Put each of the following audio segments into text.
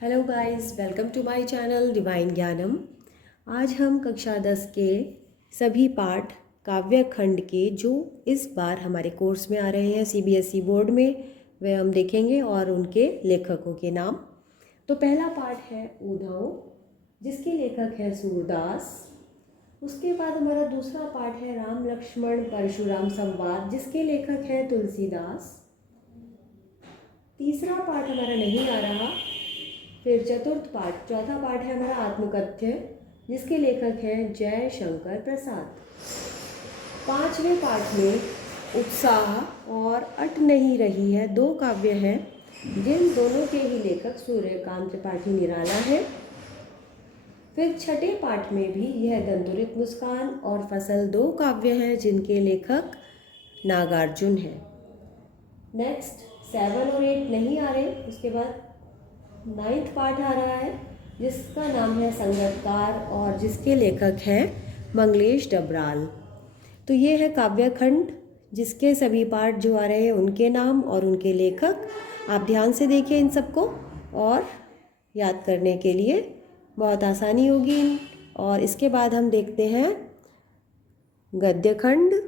Hello guys, welcome to my channel divine Gyanam. आज हम कक्षा 10 के सभी पाठ काव्य खंड के जो इस बार हमारे कोर्स में आ रहे हैं सीबीएसई बोर्ड में, वे हम देखेंगे और उनके लेखकों के नाम। तो पहला पाठ है ऊधव, जिसके लेखक हैं सूरदास। उसके बाद हमारा दूसरा पाठ है राम लक्ष्मण परशुराम संवाद, जिसके लेखक हैं तुलसीदास। तीसरा पाठ हमारा नहीं आ रहा। फिर चौथा पाठ है हमारा आत्मकथ्य, जिसके लेखक हैं जय शंकर प्रसाद। पांचवें पाठ में उत्साह और अट नहीं रही है, दो काव्य हैं जिन दोनों के ही लेखक सूर्यकांत त्रिपाठी निराला है। फिर छठे पाठ में भी यह दंतुरित मुस्कान और फसल, दो काव्य हैं जिनके लेखक नागार्जुन हैं। नेक्स्ट 7 और 8 नहीं आ रहे। उसके बाद 9th पाठ आ रहा है, जिसका नाम है संगतकार और जिसके लेखक हैं मंगलेश डबराल। तो ये है काव्य खंड, जिसके सभी पाठ जो आ रहे हैं उनके नाम और उनके लेखक। आप ध्यान से देखिए इन सबको, और याद करने के लिए बहुत आसानी होगी। और इसके बाद हम देखते हैं गद्य खंड।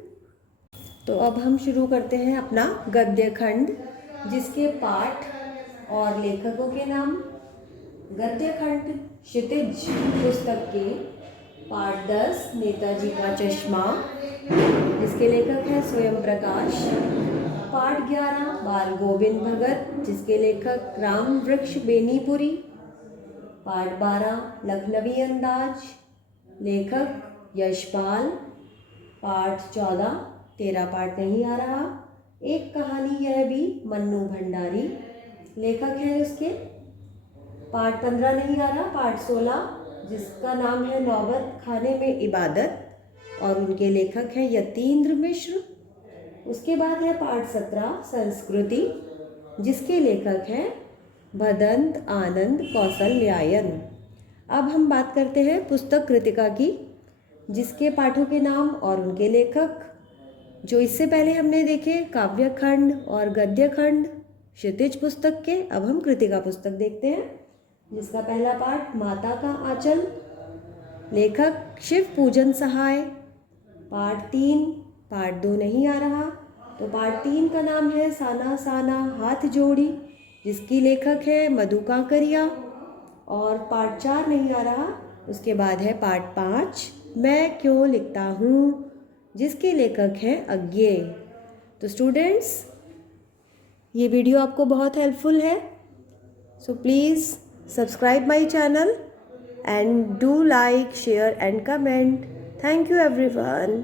तो अब हम शुरू करते हैं अपना गद्य खंड, जिसके पाठ और लेखकों के नाम। गद्य खंड क्षितिज पुस्तक के पाठ 10 नेताजी का चश्मा, जिसके लेखक हैं स्वयं प्रकाश। पाठ 11 बाल गोविंद भगत, जिसके लेखक राम वृक्ष बेनीपुरी। पाठ 12 लखनवी अंदाज, लेखक यशपाल। पाठ 14 13 पाठ नहीं आ रहा। एक कहानी यह भी, मन्नू भंडारी लेखक हैं उसके। पाठ 15 नहीं आ रहा। पाठ 16 जिसका नाम है नौबत खाने में इबादत, और उनके लेखक हैं यतीन्द्र मिश्र। उसके बाद है पाठ 17 संस्कृति, जिसके लेखक हैं भदंत आनंद कौशल्यायन। अब हम बात करते हैं पुस्तक कृतिका की, जिसके पाठों के नाम और उनके लेखक। जो इससे पहले हमने देखे काव्य खंड और गद्य खंड क्षितिज पुस्तक के, अब हम कृतिका पुस्तक देखते हैं, जिसका पहला पाठ माता का आंचल, लेखक शिव पूजन सहाय। पाठ 3 पाठ 2 नहीं आ रहा। तो पाठ 3 का नाम है साना साना हाथ जोड़ी, जिसकी लेखक है मधु काकरिया। और पाठ 4 नहीं आ रहा। उसके बाद है पाठ 5 मैं क्यों लिखता हूँ, जिसके लेखक हैं अज्ञेय। तो स्टूडेंट्स, ये वीडियो आपको बहुत हेल्पफुल है, so please subscribe my channel and do like, share and comment. Thank you everyone.